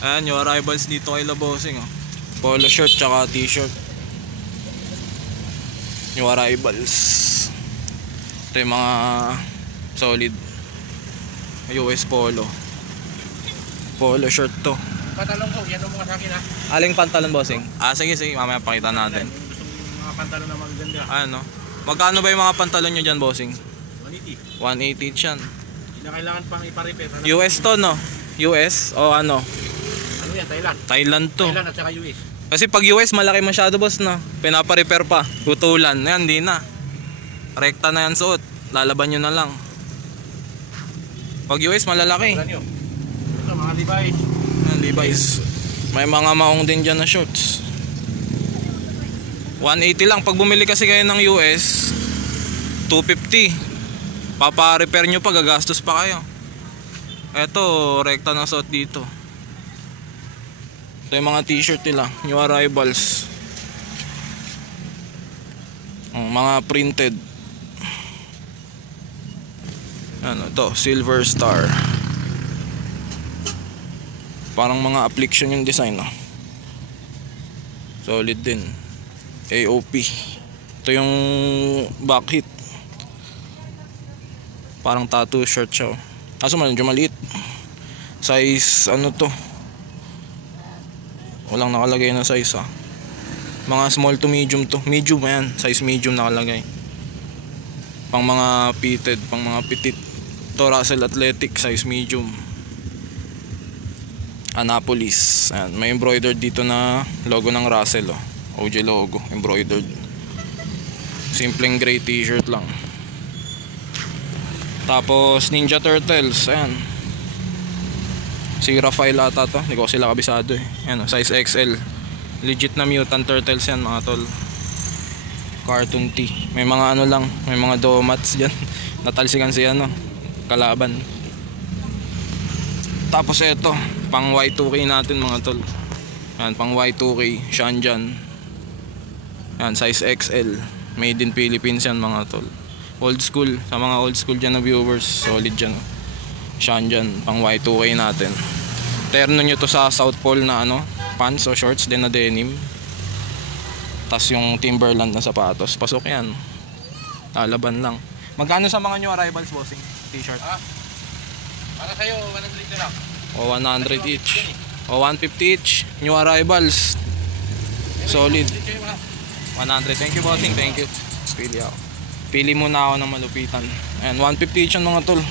Ayan yung arrivals dito kay Labosing oh. Polo shirt tsaka t-shirt. Yung arrivals. Ito yung mga solid US Polo. Polo shirt to. Pantalon ko, yan ang mga sa akin ha. Aling pantalon bossing? Sige sige, mamaya pakita natin. Yung mga pantalon na maganda. Ano? Magkano ba yung mga pantalon nyo dyan bossing? 180. 180 yan. Hindi na kailangan pang ipa-repair. US to no? US o ano? Ano yan, Thailand? Thailand to. Thailand at saka US. Kasi pag US malaki masyado boss no? Pinapa-repair pa. Tutulan. Yan, hindi na. Rekta na yan suot. Lalaban nyo na lang. Pag US malalaki. Ito mga Levi's. Levi's. May mga maong din dyan na shorts. 180 lang. Pag bumili kasi kayo ng US 250. Papa-repair nyo pa, gagastos pa kayo. Eto, rekta na suot dito. Ito yung mga t-shirt nila, new arrivals. Mga printed. Ano to, Silver Star. Parang mga affliction yung design no? Solid din. AOP. Ito yung back hit. Parang tattoo shirt siya. Kaso medyo maliit. Size ano to? Walang nakalagay na size ha. Mga small to medium to. Medium yan. Size medium nakalagay. Pang mga fitted, pang mga petit. Ito Russell Athletic size medium. Annapolis. Ayan, may embroidered dito na logo ng Russell oh. OG logo, embroidered. Simpleng gray t-shirt lang. Tapos Ninja Turtles, ayan. Si Raphael ata to, hindi ko sila kabisado eh. Ayan, size XL. Legit na Mutant Turtles yan mga tol. Cartoon tee. May mga ano lang, may mga domats dyan. Natalsikan si ano, kalaban. Tapos eto, pang Y2K natin mga tol. Ayan, pang Y2K, Shanjan. Ayan, size XL. Made in Philippines yan mga tol. Old school, sa mga old school dyan na viewers, solid dyan. Shanjan, pang Y2K natin. Terno nyo to sa South Pole na ano, pants o shorts din na denim. Tas yung Timberland na sapatos. Pasok yan. Lalaban lang. Magkano sa mga new arrivals bossing? T-shirt? Para sa'yo, 100 lang. O 100 each. O 150 each. New arrivals. Solid. 100. Thank you bossing. Thank you. Pili ako. Pili muna ako ng malupitan. Ayan, 150 each yan mga tol.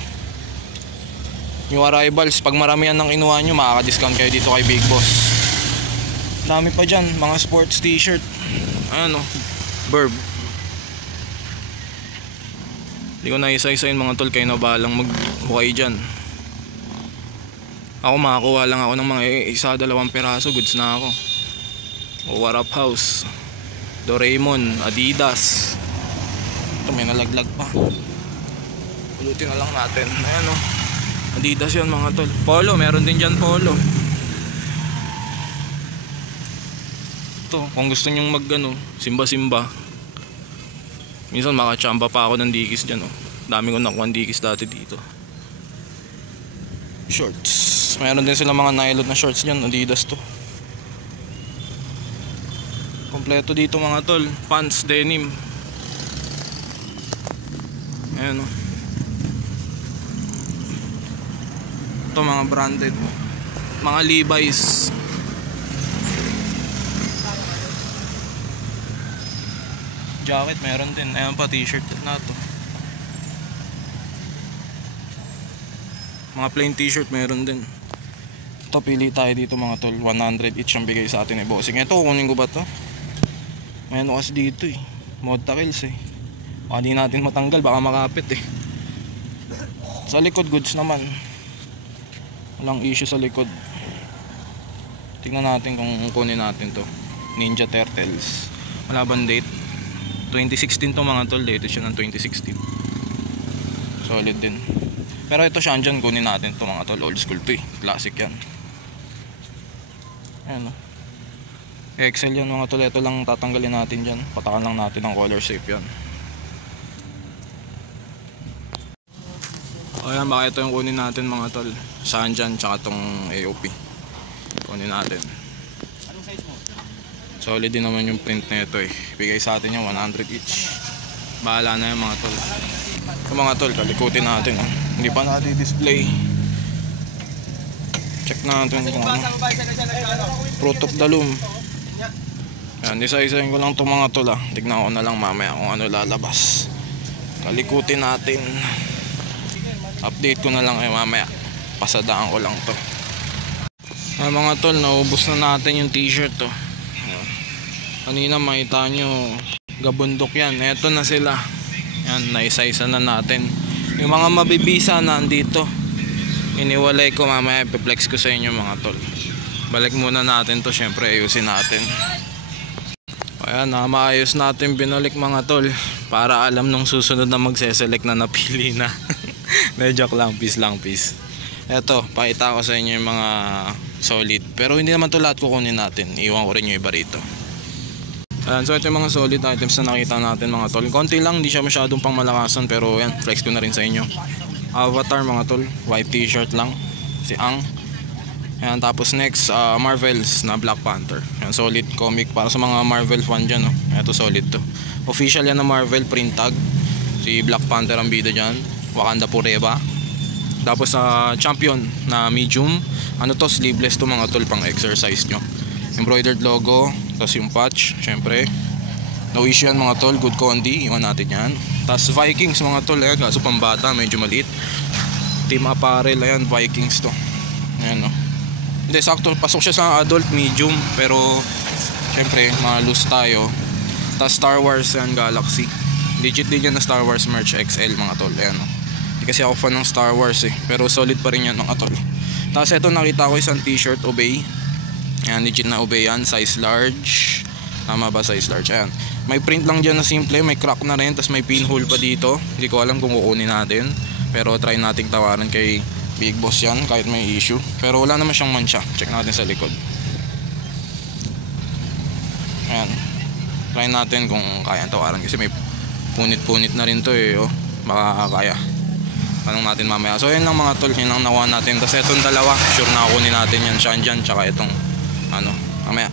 New arrivals. Pag maramihan ng inuha nyo, makaka-discount kayo dito kay Big Boss. Dami pa dyan. Mga sports t-shirt. Ayan o. Verb. Hindi ko na isa-isain mga tol. Kayo na balang maghukay dyan. Ako makakuha lang ako ng mga isa-dalawang peraso. Goods na ako. O What Up House. Doraemon. Adidas. Ito may nalaglag pa. Pulutin na lang natin. Ayan o. Adidas yan mga tol. Polo. Meron din dyan polo. Ito. Kung gusto nyong mag ano, simba-simba. Minsan makachamba pa ako ng dikis dyan o. Dami ko nakuha ng dikis dati dito. Shorts. Meron din sila mga nylon na shorts dyan. Adidas to. Kompleto dito mga tol. Pants, denim. Ayan o. Ito mga branded. Mga Levi's. Jacket meron din. Ayan pa t-shirt na to. Mga plain t-shirt meron din. Ito pili tayo dito mga tol. 100 each ang bigay sa atin ni bossing. Ito kunin ko ba to? May ano kasi dito eh. Mod tackles eh. Baka di natin matanggal. Baka makapit eh. Sa likod goods naman. Walang issue sa likod. Tingnan natin kung kunin natin to. Ninja Turtles. Wala bang date? 2016 to mga tol. Date siya ng 2016. Solid din. Pero ito Shanjan kunin natin to mga tol. Old school to eh. Classic yan. Ayan o. Excel yan mga tol. Ito lang tatanggalin natin dyan. Patakan lang natin ng color shape yan. O yan, baka ito yung kunin natin mga tol. Shanjan tsaka tong AOP. Kunin natin. Anong size mo? Solid din naman yung print na ito eh. Bigay sa atin yung 100 each. Bahala na yung mga tol. Yung mga tol, kalikutin natin. Oh. Hindi pa natin display. Check natin kung ano. Fruit of the loom. Yan, isa-isahin ko lang itong mga tol ah. Tignan ko na lang mamaya kung ano lalabas. Kalikutin natin. Update ko na lang mamaya. Pasadaan ko lang to. Ay mga tol, naubos na natin yung t-shirt to. Kanina makita nyo, gabundok yan. Eto na sila. Yan, naisa-isa na natin. Yung mga mabibisa na andito. Iniwalay ko mamaya, ipiplex ko sa inyo mga tol. Balik muna natin to, syempre ayusin natin. Ayan, maayos natin binalik mga tol. Para alam nung susunod na magseselect na napili na. Joke lang, peace lang, peace. Eto, pakita ko sa inyo yung mga solid. Pero hindi naman to lahat kukunin natin. Iwan ko rin yung iba rito. Ayan, so ito yung mga solid items na nakita natin mga tol. Konti lang, hindi siya masyadong pang malakasan. Pero yan, flex ko na rin sa inyo. Avatar mga tol, white t-shirt lang. Si Ang. Ayan, tapos next, Marvels na Black Panther. Ayan, solid comic para sa mga Marvel fan dyan. No? Ito solid to. Official yan na Marvel print tag. Si Black Panther ang bida dyan. Wakanda Forever. Tapos champion na medium. Ano to, sleeveless to mga tol, pang exercise nyo. Embroidered logo. Tapos yung patch, syempre. No issue yan mga tol, good condi. Iwan natin yan. Tapos Vikings mga tol, ayan, kaso pambata, medyo maliit. Team apparel, ayan, Vikings to. Ayan no. Hindi, sakto, pasok siya sa adult medium. Pero syempre, mga loose tayo. Tapos Star Wars yan, Galaxy. Legit din yan na Star Wars merch XL mga tol, ayan no. Hindi kasi ako fan ng Star Wars eh. Pero solid pa rin yan mga tol. Tapos ito nakita ko isang t-shirt, Obey. Ayan, legit na Obey yan, size large. Tama ba, size large? Ayan. May print lang dyan na simple, may crack na rin. Tapos may pinhole pa dito. Hindi ko alam kung kukunin natin. Pero try nating tawaran kay Big Boss yan kahit may issue. Pero wala naman siyang mancha. Check natin sa likod. Ayan. Try natin kung kaya tawaran. Kasi may punit-punit na rin to eh. Oh. Baka kaya. Tanong natin mamaya. So yun lang mga tol, yun lang nakuha natin. Tapos itong dalawa, sure na kunin natin yan. Shanjan, tsaka itong ano, mamaya.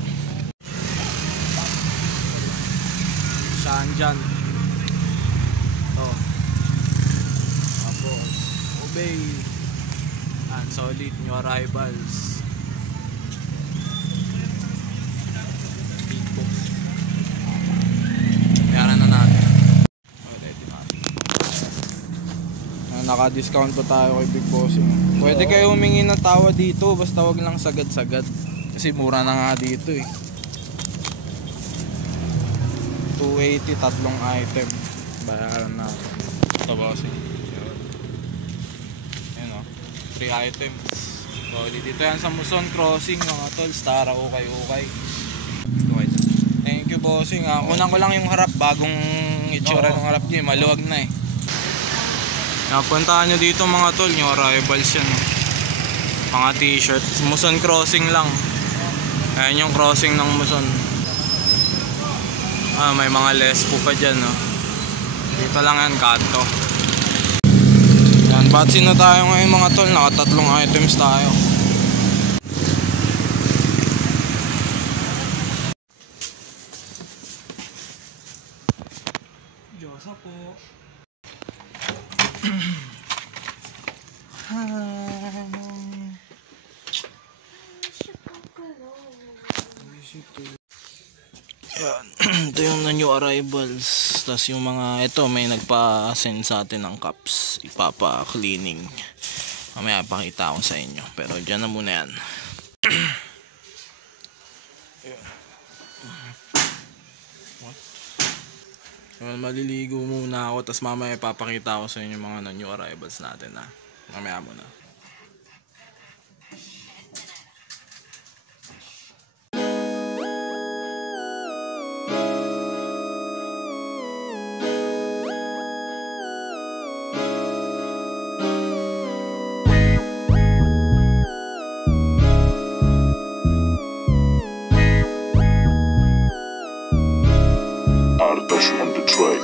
Shanjan. Oh. Tapos Obey. And solid, new arrivals. Big box. Bayaran na natin. Naka-discount pa tayo kay Big Bossing. Pwede kayo humingi ng tawa dito, basta wag lang sagad-sagad. Kasi mura na nga dito eh. 280, tatlong item. Bayaran natin. Ito Bossing. Ayan o, 3 items. Solid. Dito yan sa Muson Crossing mga tol. Stara, ukay-ukay. Thank you Bossing. Unang ko lang yung harap, bagong itsura ng harap niya. Maluwag na eh. Napuntahan nyo dito mga tol, yung arrivals yan. Mga t-shirt, Muson Crossing lang. Ayan yung crossing ng Muson. May mga lespo pa dyan no? Dito lang yan, kanto. Yan, batsin na tayo ngayon mga tol. Nakatatlong items tayo. Diyosa po. Ito yung new arrivals. Tapos yung mga ito, may nagpa-send sa atin ng cups, ipapa-cleaning. Mamaya pakita ko sa inyo, pero dyan na muna yan. Maliligo muna ako, tapos mamaya ipapakita ko sa inyo mga new arrivals natin na. Mamaya muna. Artash on the track.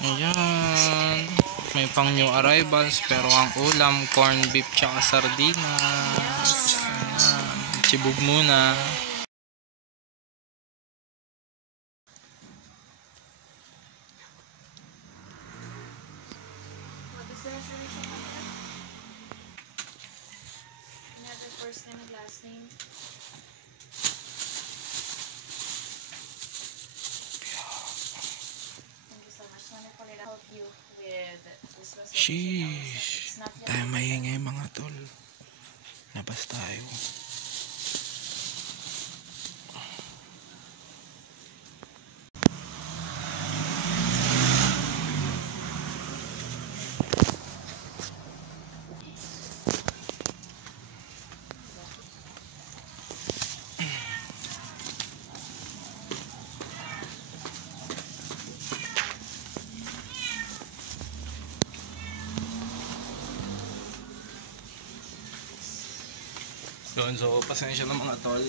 Ayan. May pang new arrivals pero ang ulam, corn beef tsaka sardinas. Ayan. Chibog muna. What is the reservation number? Another first name and last name. Thank you so much. Let me pull it out. Help you with this reservation. Sheesh. It's not yet. Tayo maingay mga tol. Labas tayo. Yun, so pasensya na mga tol.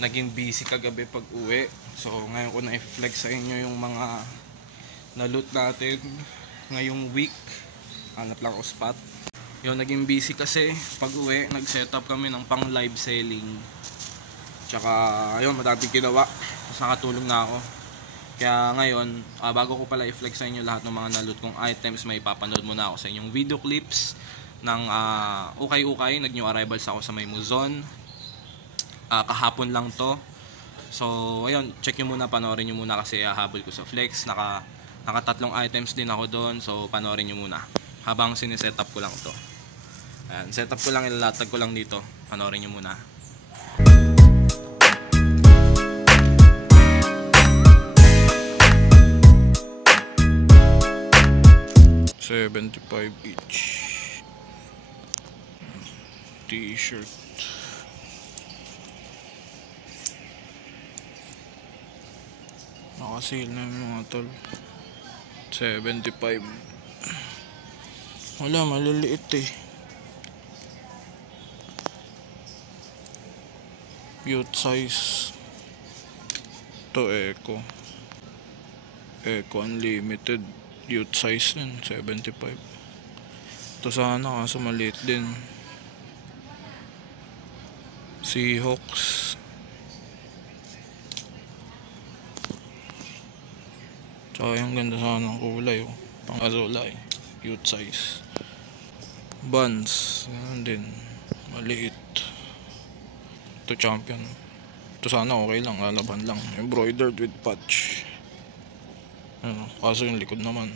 Naging busy kagabi pag uwi. So ngayon ko na i-flex sa inyo yung mga na-loot natin ngayong week. Hanap lang ako spot. Yun, naging busy kasi pag uwi nag-setup kami ng pang live selling. Tsaka ayun, madaming ginawa. Tapos nakatulong na ako. Kaya ngayon, bago ko pala i-flex sa inyo lahat ng mga na-loot kong items, may papanood muna ako sa inyong video clips ng ukay-ukay. Nag-new arrivals ako sa may Muzon. Kahapon lang to. So ayun, check nyo muna, panoorin nyo muna kasi habol ko sa flex. Naka-tatlong items din ako doon. So panoorin nyo muna habang siniset up ko lang to. Ayan, set up ko lang, ilalatag ko lang dito. Panoorin nyo muna. 75 each. T-shirt. Naka-sale na yung mga tol. 75. Wala, maliliit eh. Youth size. To Eco. Eco Unlimited. Youth size din, 75. Ito sana kaso maliit din. Seahawks. Tsaka yung ganda sana ng kulay, oh. Pang azola eh. Youth size. Buns. Yan din. Maliit. Ito champion. Ito sana okay lang. Lalaban lang. Embroidered with patch. Ano, kaso yung likod naman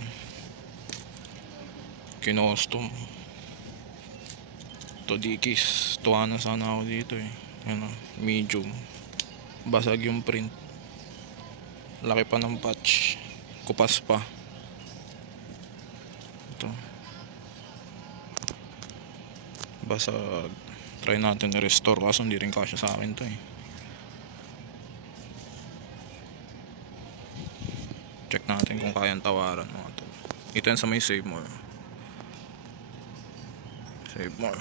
kinostom. Ito Dickies. Tuwa na sana ako dito eh. Ano, medium. Basag yung print. Laki pa ng patch. Kupas pa. Ito. Basag. Try natin i-restore kaso hindi rin kasya sa akin to eh. Check natin kung kayang tawaran mga to. Ito yan sa may Save More. Save More.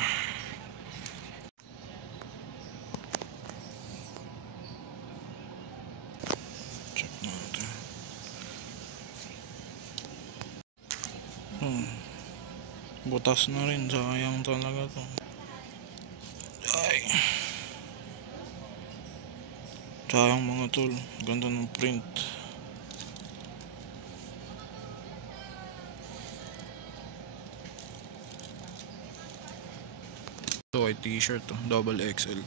Check natin. Butas na rin. Sayang talaga to. Ay. Sayang mga tol. Ganda ng print. Ito ay t-shirt to, double XL.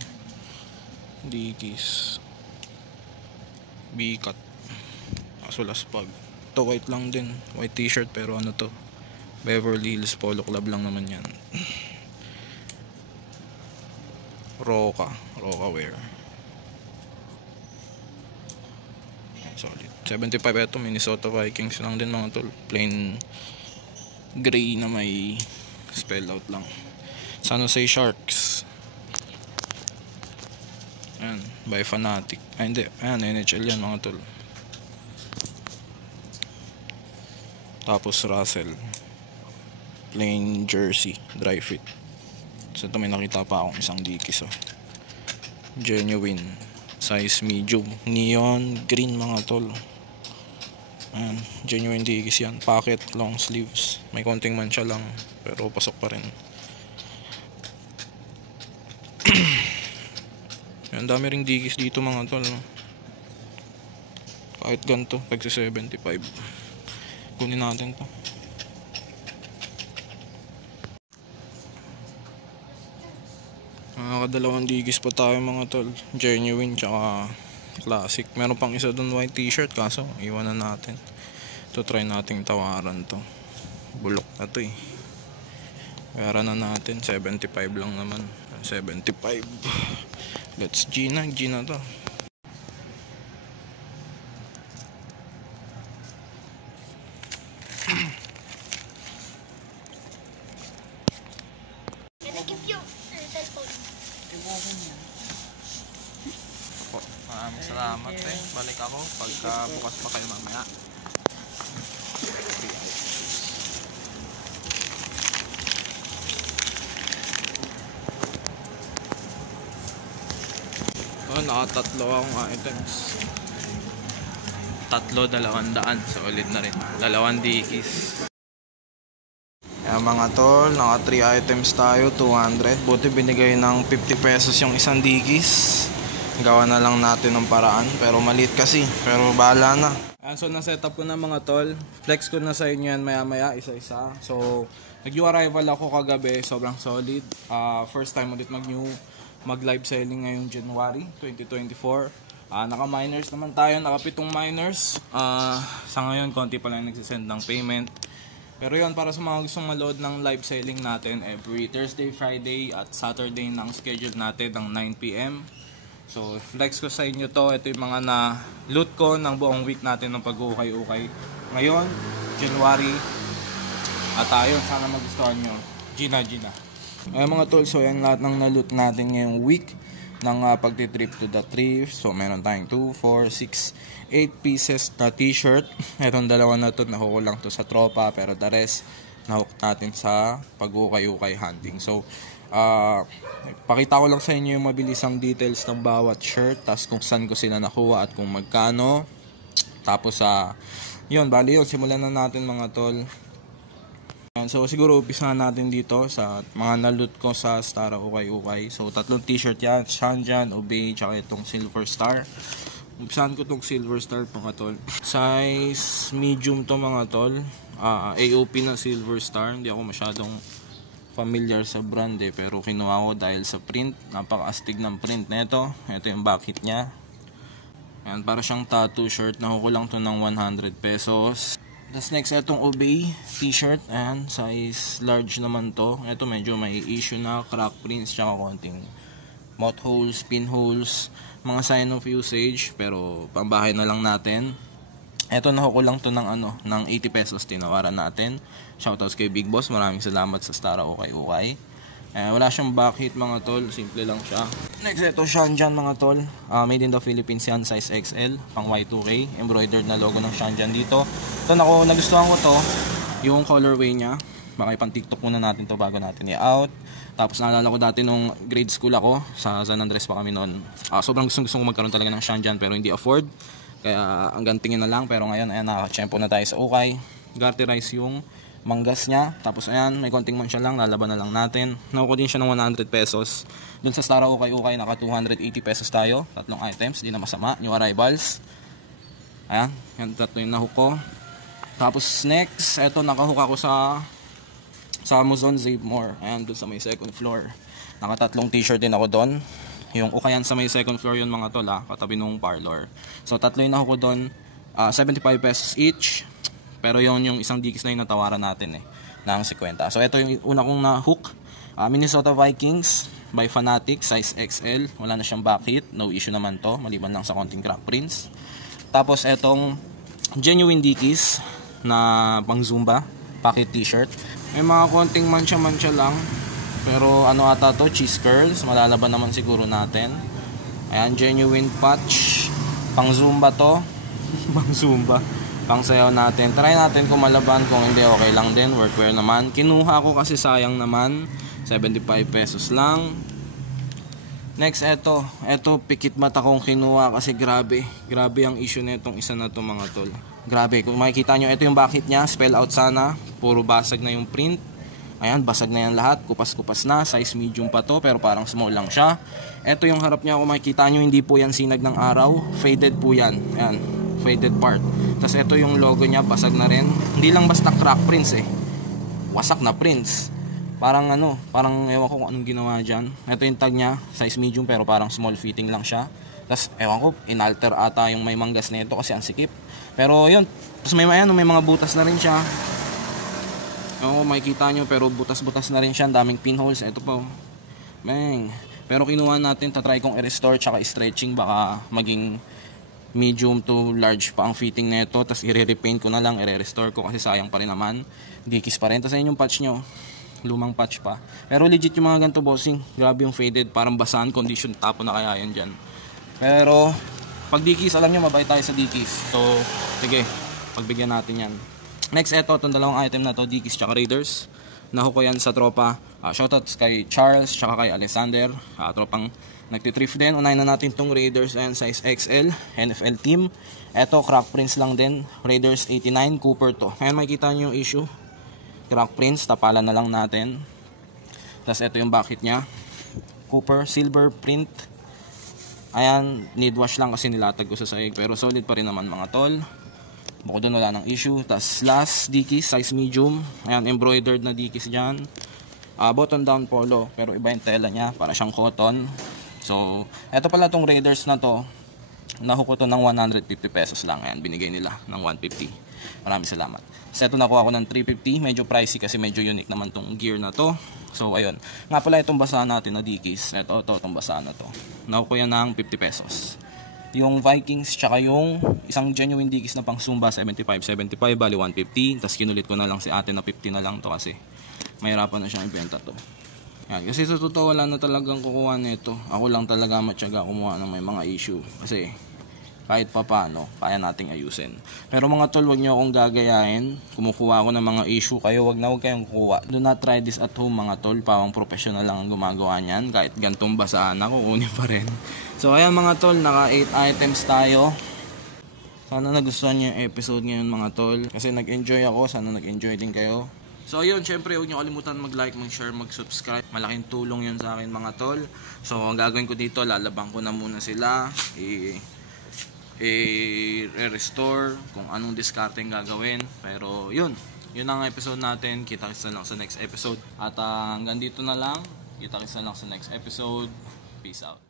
Dickies. B-cut. Asulaspag. Ito white lang din. White t-shirt pero ano to, Beverly Hills Polo Club lang naman yan. Roka wear. Solid. 75 ito, Minnesota Vikings lang din mga tol. Plain gray na may spell out lang. San Jose Sharks. Ayan, by Fanatic. Ay hindi, ayan, NHL yan mga tol. Tapos Russell. Plain jersey, dry fit. So ito may nakita pa akong isang Dickies oh. Genuine. Size medium. Neon green mga tol. Ayan, genuine Dickies yan. Pocket, long sleeves. May konting mancha lang, pero pasok pa rin. Ang dami ring Dickies dito mga tol, no? Kahit ganito, pag sa 75. Kunin natin to. Nakakadalawang Dickies pa tayo mga tol. Genuine tsaka classic. Meron pang isa dun white t-shirt, kaso iwanan natin. Ito try nating tawaran to. Bulok na to eh. Bayaran na natin, 75 lang naman. 75. Let's G na to. Maraming salamat eh. Balik ako pagka bukas pa kayo mamaya. Oh, nakatatlo akong items. 200 solid na rin. 2 Dickies. Kaya mga tol, naka 3 items tayo, 200. Buti binigay ng 50 pesos yung isang Dickies. Gawa na lang natin ng paraan, pero maliit kasi, pero bahala na. So na-set up ko na mga tol. Flex ko na sa inyo yan maya isa-isa. So nag-new arrival ako kagabi, sobrang solid. First time ulit mag-live selling ngayong January 2024. Naka-miners naman tayo, naka-7 miners. Sa ngayon, konti pa lang nagsisend ng payment. Pero yun, para sa mga gustong maload ng live selling natin, every Thursday, Friday at Saturday ng schedule natin ng 9 PM. So, flex ko sa inyo to. Ito yung mga na-loot ko ng buong week natin ng pag-ukay-ukay. Ngayon, January. At ayun, sana magustuhan nyo. Gina. Ayun mga tol, so yan lahat ng na-loot natin ngayong week ng pagtitrip to the thrift. So, meron tayong 2, 4, 6, 8 pieces na t-shirt. Itong dalawa na to, nakuha lang to sa tropa. Pero the rest, nahook natin sa pag-ukay-ukay hunting. So, pakita ko lang sa inyo yung mabilisang details ng bawat shirt, tas kung saan ko sila nakuha at kung magkano. Tapos yun, bali yun, simulan na natin mga tol. So siguro umpisahan natin dito sa mga naloot ko sa Stara Ukay-Ukay. So 3 t-shirt yan, Shanjan, Obey, tsaka itong Silver Star. Umpisahan ko itong Silver Star mga tol. Size medium to mga tol. AOP na Silver Star. Hindi ako masyadong familiar sa brand pero kinuha ko dahil sa print. Napaka-astig ng print na ito. Ito yung backit niya. Ayan, para siyang tattoo shirt. Nakuha lang to ng 100 pesos. Tapos next, itong Obey t-shirt. Ayan, size large naman to. Ito medyo may issue na, crack prints, tsaka konting moth holes, pinholes, mga sign of usage. Pero pambahay na lang natin. Eto, nakuha lang to ng 80 pesos, tinawaran natin. Shoutouts kay Big Boss, maraming salamat sa Stara Ukay-Ukay. Wala siyang backheat mga tol, simple lang siya. Next, ito Shanjan mga tol. Made in the Philippines yan, size XL, pang Y2K. Embroidered na logo ng Shanjan dito. Ito, nagustuhan ko to, yung colorway niya. Baka ipang TikTok muna natin to bago natin i-out. Tapos naalala ko dati nung grade school ako, sa San Andres pa kami noon. Sobrang gusto ko magkaroon talaga ng Shanjan pero hindi afford. Kaya hanggang tingin na lang, pero ngayon ayan, nakaka-tsempo na tayo sa ukay. Garterize yung manggas niya. Tapos ayan, may konting mancha lang, lalaban na lang natin. Nakuha din siya ng 100 pesos. Dun sa Stara Ukay-Ukay, naka 280 pesos tayo. 3 items, di na masama. New arrivals. Ayan, yan 3 yung nahook ko. Tapos next, eto nakahook ako sa Amazon Save More. Ayan, dun sa may second floor. Naka 3 t-shirt din ako doon. Yung ukayan sa may second floor yun mga tol, katabi nung parlor. So 3 yung nakuha ko doon, 75 pesos each. Pero yung isang Dickies na yung natawaran natin ng 50. So ito yung una kong na-hook, Minnesota Vikings by Fanatic, size XL. Wala na siyang backheat, no issue naman to, maliban lang sa konting crack prints. Tapos etong genuine Dickies na pang Zumba, pocket t-shirt. May mga konting mancha-mancha lang. Pero ano ata to, cheese curls, malalaban naman siguro natin. Ayan, genuine patch, pang Zumba to. Pang Zumba, pang sayaw natin. Try natin kung malaban, kung hindi okay lang din, workwear naman. Kinuha ko kasi sayang naman, 75 pesos lang. Next, eto pikit mata kong kinuha kasi grabe ang issue nitong isa na to mga tol. Grabe, kung makikita nyo, ito yung bakit niya, spell out sana, puro basag na yung print. Ayan, basag na yan lahat, kupas-kupas na, size medium pa to pero parang small lang siya. Ito yung harap niya, kung makikita nyo, hindi po yan sinag ng araw, faded po yan. Ayan, faded part. Tapos ito yung logo niya, basag na rin. Hindi lang basta crack prints wasak na prints. Parang parang ewan ko kung anong ginawa dyan. Ito yung tag niya, size medium pero parang small fitting lang siya. Tapos ewan ko, inalter ata yung may manggas nito kasi ang sikip. Pero yun, tapos may mga butas na rin siya. Oo, makikita nyo pero butas-butas na rin siya, daming pinholes. Ito po, pero kinuha natin, tatry kong i-restore tsaka stretching, baka maging medium to large pa ang fitting nito. Tapos i-repaint ko na lang, i-restore ko kasi sayang pa rin naman, dikis pa rin. Tapos ayun yung patch nyo, lumang patch pa. Pero legit yung mga ganito bossing, grabe yung faded, parang basaan condition, tapo na kaya yan dyan. Pero pag dikis, alam nyo mabait tayo sa dikis, so sige, pagbigyan natin yan. Next, itong dalawang item na to, dikis tsaka Raiders. Nakuha ko yan sa tropa. Shoutouts kay Charles tsaka kay Alexander, tropang nagtitrift din. Unahin na natin tong Raiders, ayan, size XL, NFL team. Eto, crack prints lang din, Raiders 89, Cooper to. Ayan, makikita nyo yung issue, crack prints, tapalan na lang natin. Tapos ito yung bucket nya, Cooper, silver print. Ayan, need wash lang kasi nilatag ko sa sahig, pero solid pa rin naman mga tol. Bukod doon wala ng issue. Tapos last, dikis, size medium. Ayan, embroidered na dikis dyan. Button down polo, pero iba yung tela nya, para siyang cotton. So, eto pala tong Raiders na to, nahuko to ng 150 pesos lang. Ayan, binigay nila ng 150. Maraming salamat. So, eto nakuha ko ng 350. Medyo pricey kasi medyo unique naman tong gear na to. So, ayun. Nga pala itong basahan natin na dikis. Itong basahan na to. Nakuha yan ng 50 pesos. Yung Vikings, tsaka yung isang genuine dikis na pang Zumba, 75, bali 150. Tapos kinulit ko na lang si ate na 50 na lang to kasi mahirapan na siyang ibenta to. Yan. Kasi sa totoo wala na talagang kukuha nito. Ako lang talaga matyaga kumuha ng may mga issue. Kasi kahit pa paano, kaya nating ayusin. Pero mga tol, wag nyo akong gagayahin. Kumukuha ako ng mga issue kayo, wag kayong kukuha. Do not try this at home mga tol. Pawang professional lang ang gumagawa niyan. Kahit gantong basahan ako, kunin pa rin. So ayan mga tol, naka 8 items tayo. Sana nagustuhan nyo yung episode ngayon mga tol. Kasi nag-enjoy ako, sana nag-enjoy din kayo. So ayun, syempre huwag nyo kalimutan mag-like, mag-share, mag-subscribe. Malaking tulong yun sa akin mga tol. So ang gagawin ko dito, lalabang ko na muna sila. I-restore kung anong discarding gagawin. Pero yun ang episode natin. Kita-kits na lang sa next episode. At hanggang dito na lang. Kita-kits na lang sa next episode. Peace out.